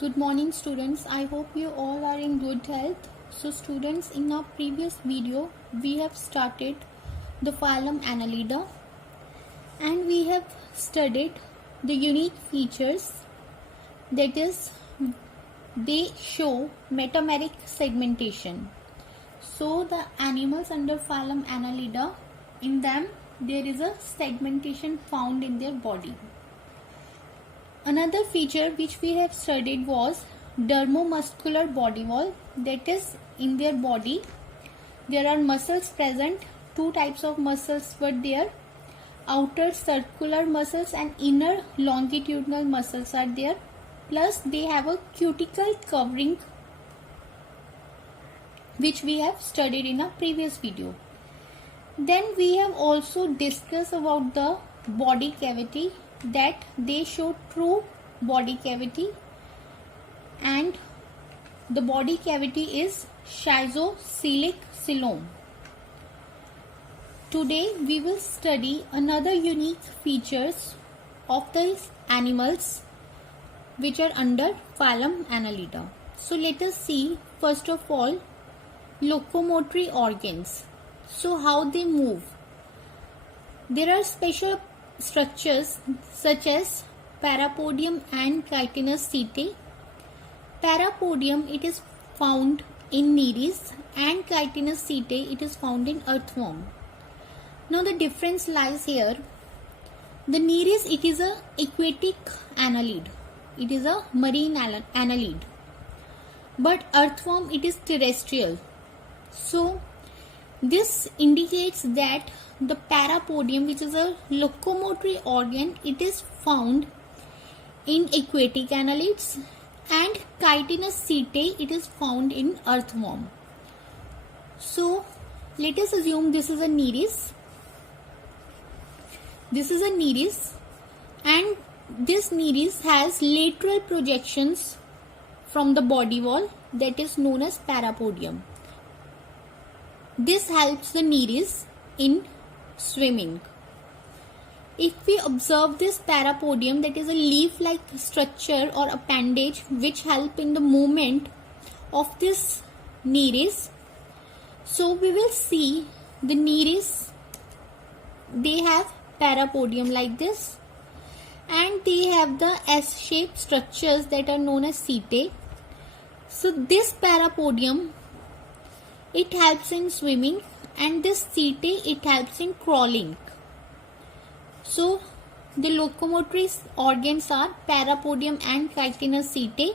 Good morning students. I hope you all are in good health. So students, in our previous video we have started the phylum Annelida and we have studied the unique features, that is they show metameric segmentation. So the animals under phylum Annelida, in them there is a segmentation found in their body. Another feature which we have studied was dermomuscular body wall, that is in their body there are muscles present. Two types of muscles were there, outer circular muscles and inner longitudinal muscles are there, plus they have a cuticle covering which we have studied in a previous video. Then we have also discussed about the body cavity, that they show true body cavity and the body cavity is schizocilic coelom. Today we will study another unique features of these animals which are under phylum Annelida. So let us see first of all locomotory organs. So how they move. There are special structures such as parapodium and chitinous setae. Parapodium, it is found in Nereis, and chitinous setae, it is found in earthworm. Now the difference lies here. The Nereis, it is a aquatic annelid. It is a marine annelid. But earthworm, it is terrestrial. So this indicates that the parapodium, which is a locomotory organ, it is found in aquatic annelids, and chitinous setae, it is found in earthworm. So let us assume this is a Nereis. This is a Nereis, and this Nereis has lateral projections from the body wall, that is known as parapodium. This helps the Nereis in swimming. If we observe this parapodium, that is a leaf-like structure or appendage which help in the movement of this Nereis. So we will see the Nereis, they have parapodium like this, and they have the S-shaped structures that are known as setae. So this parapodium, it helps in swimming, and this setae, it helps in crawling. So the locomotory organs are parapodium and chitinous setae.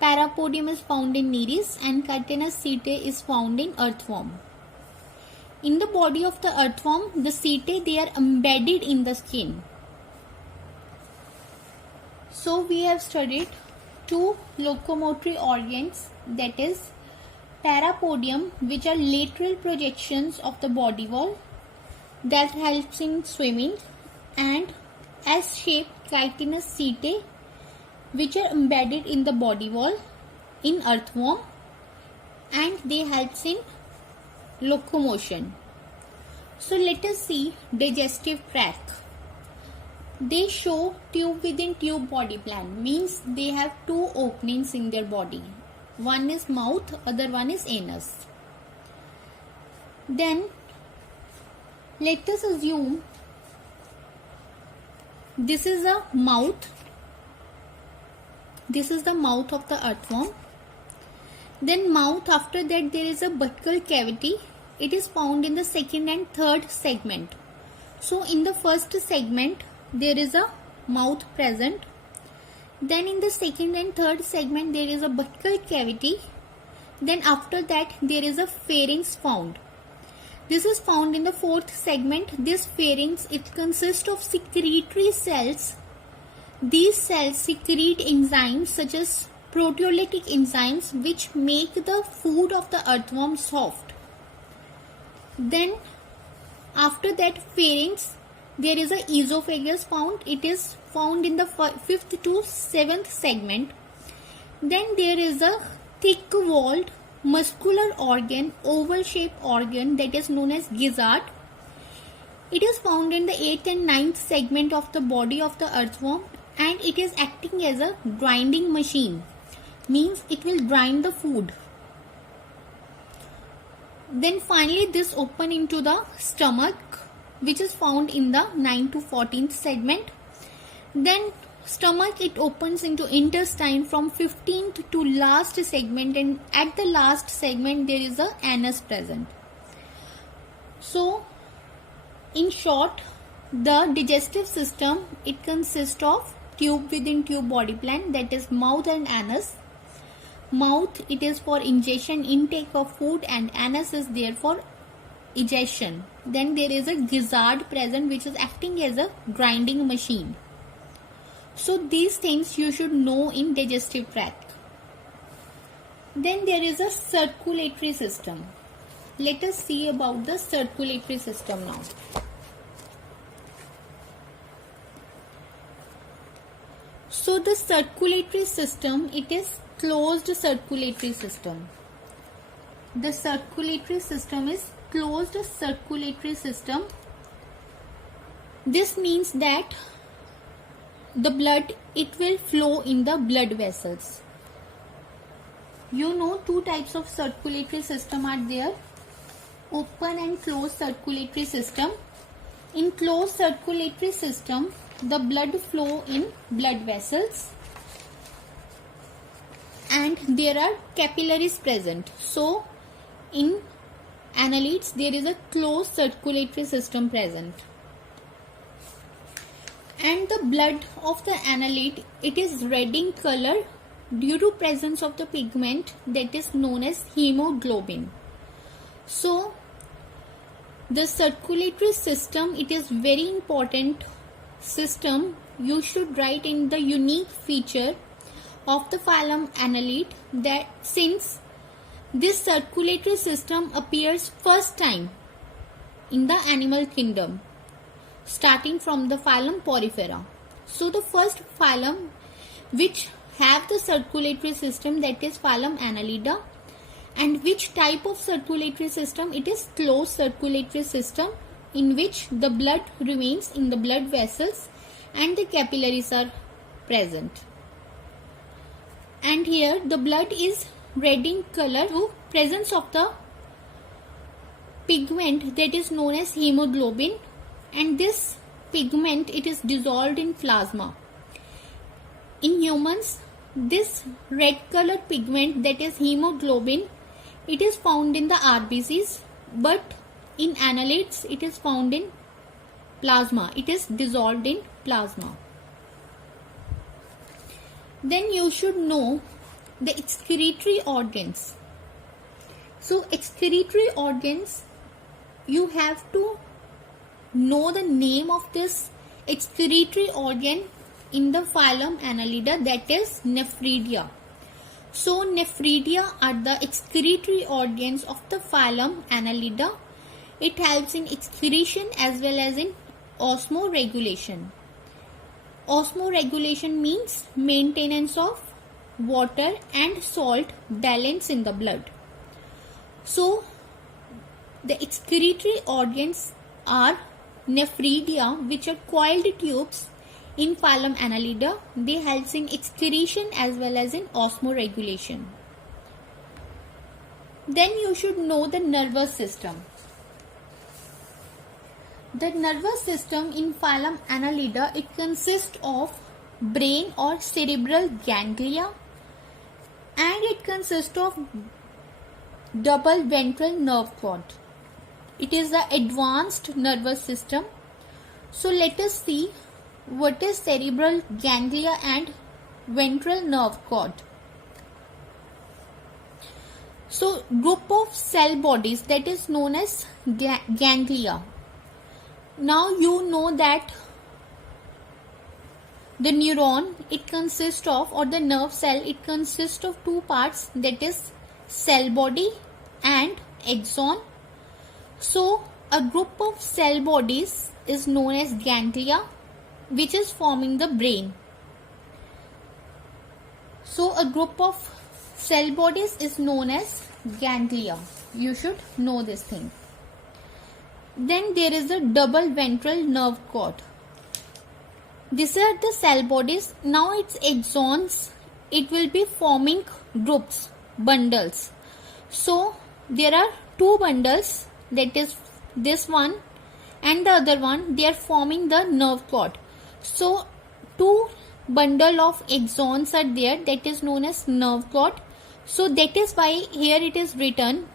Parapodium is found in Nereis and chitinous setae is found in earthworm. In the body of the earthworm, the setae, they are embedded in the skin. So we have studied two locomotory organs, that is parapodium, which are lateral projections of the body wall that helps in swimming, and S-shaped chitinous setae, which are embedded in the body wall in earthworm, and they helps in locomotion. So let us see digestive tract. They show tube within tube body plan, means they have two openings in their body. One is mouth, other one is anus. Then let us assume this is a mouth. This is the mouth of the earthworm. Then mouth, after that there is a buccal cavity. It is found in the second and third segment. So in the first segment there is a mouth present. Then in the second and third segment there is a buccal cavity. Then after that there is a pharynx found. This is found in the fourth segment. This pharynx, it consists of secretory cells. These cells secrete enzymes such as proteolytic enzymes which make the food of the earthworm soft. Then after that pharynx, there is a esophagus found. It is found in the fifth to seventh segment. Then there is a thick-walled muscular organ, oval-shaped organ, that is known as gizzard. It is found in the 8th and 9th segment of the body of the earthworm, and it is acting as a grinding machine. means it will grind the food. Then finally this open into the stomach, which is found in the 9 to 14th segment. Then stomach, it opens into intestine from 15th to last segment, and at the last segment there is a anus present. So in short, the digestive system, it consists of tube within tube body plan, that is mouth and anus. Mouth, it is for ingestion, intake of food, and anus is there for egestion. Then there is a gizzard present, which is acting as a grinding machine. So these things you should know in digestive tract. Then there is a circulatory system. Let us see about the circulatory system now. So the circulatory system, it is closed circulatory system. The circulatory system is closed circulatory system. This means that the blood, it will flow in the blood vessels. You know, two types of circulatory system are there: open and closed circulatory system. In closed circulatory system, the blood flow in blood vessels and there are capillaries present. So in annelids there is a closed circulatory system present, and the blood of the annelid, it is red in color due to presence of the pigment that is known as hemoglobin. So the circulatory system, it is very important system. You should write in the unique feature of the phylum Annelid, that since this circulatory system appears first time in the animal kingdom, starting from the phylum Porifera. So the first phylum which have the circulatory system, that is phylum Annelida. And which type of circulatory system? It is closed circulatory system, in which the blood remains in the blood vessels and the capillaries are present. And here the blood is red in color to presence of the pigment that is known as hemoglobin, and this pigment, it is dissolved in plasma. In humans, this red color pigment, that is hemoglobin, it is found in the RBCs, but in annelids it is found in plasma. It is dissolved in plasma. Then you should know the excretory organs. So excretory organs, you have to know the name of this excretory organ in the phylum Annelida, that is nephridia. So nephridia are the excretory organs of the phylum Annelida. It helps in excretion as well as in osmoregulation. Osmoregulation means maintenance of water and salt balance in the blood. So the excretory organs are nephridia, which are coiled tubes in phylum Annelida. They help in excretion as well as in osmoregulation. Then you should know the nervous system. The nervous system in phylum Annelida, it consists of brain or cerebral ganglia, and it consists of double ventral nerve cord. It is the advanced nervous system. So let us see what is cerebral ganglia and ventral nerve cord. So group of cell bodies, that is known as ganglia. Now you know that the neuron, it consists of, or the nerve cell, it consists of two parts, that is cell body and axon. So a group of cell bodies is known as ganglia, which is forming the brain. So a group of cell bodies is known as ganglia. You should know this thing. Then there is a double ventral nerve cord. These are the cell bodies. Now its axons, it will be forming groups, bundles. So there are two bundles, that is this one and the other one, they are forming the nerve cord. So two bundle of axons are there, that is known as nerve cord. So that is why here it is written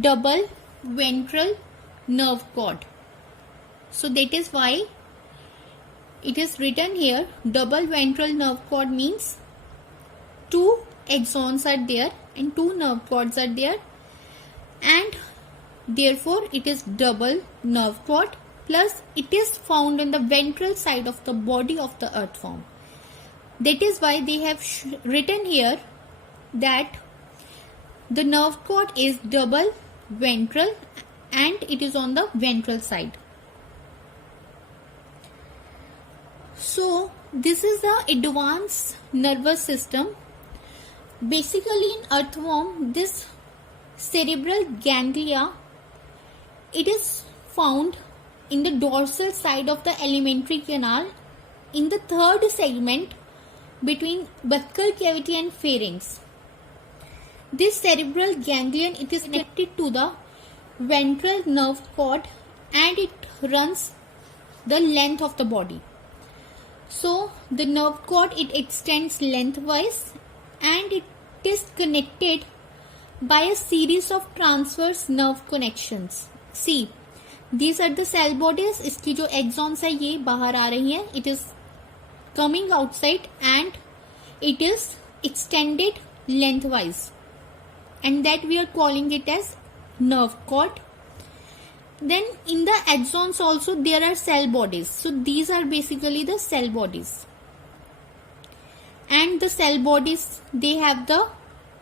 double ventral nerve cord. So that is why it is written here double ventral nerve cord, means two axons are there and two nerve cords are there, and therefore it is double nerve cord, plus it is found on the ventral side of the body of the earthworm. That is why they have written here that the nerve cord is double ventral and it is on the ventral side. So this is the advanced nervous system. Basically in earthworm, this cerebral ganglia, it is found in the dorsal side of the alimentary canal in the third segment between buccal cavity and pharynx. This cerebral ganglion, it is connected to the ventral nerve cord and it runs the length of the body. So the nerve cord, it extends lengthwise and it is connected by a series of transverse nerve connections. See, these are the cell bodies. इसकी जो axons है ये बाहर आ रही हैं. It is coming outside and it is extended lengthwise, and that we are calling it as nerve cord. Then in the axons also there are cell bodies. So these are basically the cell bodies. And the cell bodies, they have the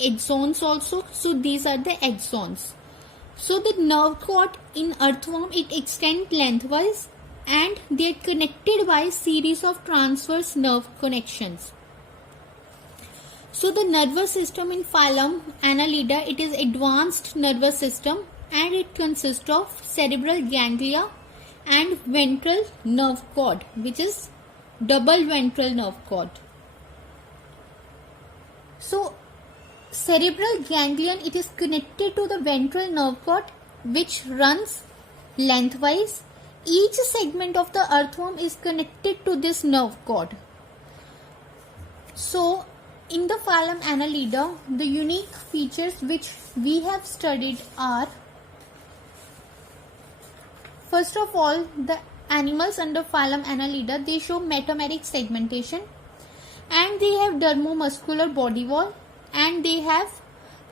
axons also. So these are the axons. So the nerve cord in earthworm, it extends lengthwise and they are connected by a series of transverse nerve connections. So the nervous system in phylum Annelida, it is advanced nervous system and it consists of cerebral ganglia and ventral nerve cord, which is double ventral nerve cord. So cerebral ganglion, it is connected to the ventral nerve cord which runs lengthwise. Each segment of the earthworm is connected to this nerve cord. So in the phylum Annelida, the unique features which we have studied are, first of all, the animals under phylum Annelida, they show metameric segmentation and they have dermomuscular body wall, and they have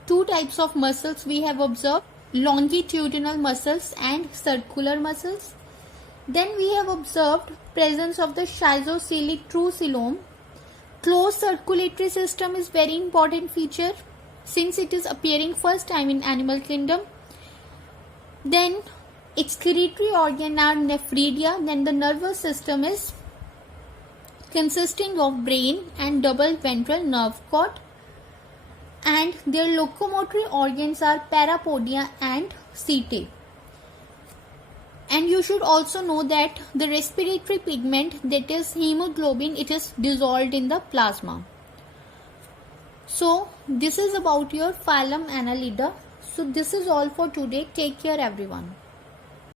two types of muscles we have observed, longitudinal muscles and circular muscles. Then we have observed presence of the schizocilic true coelom. Closed circulatory system is very important feature since it is appearing first time in animal kingdom. Then excretory organ are nephridia. Then the nervous system is consisting of brain and double ventral nerve cord, and their locomotory organs are parapodia and setae. And you should also know that the respiratory pigment, that is hemoglobin, it is dissolved in the plasma. So this is about your phylum Annelida. So this is all for today. Take care everyone.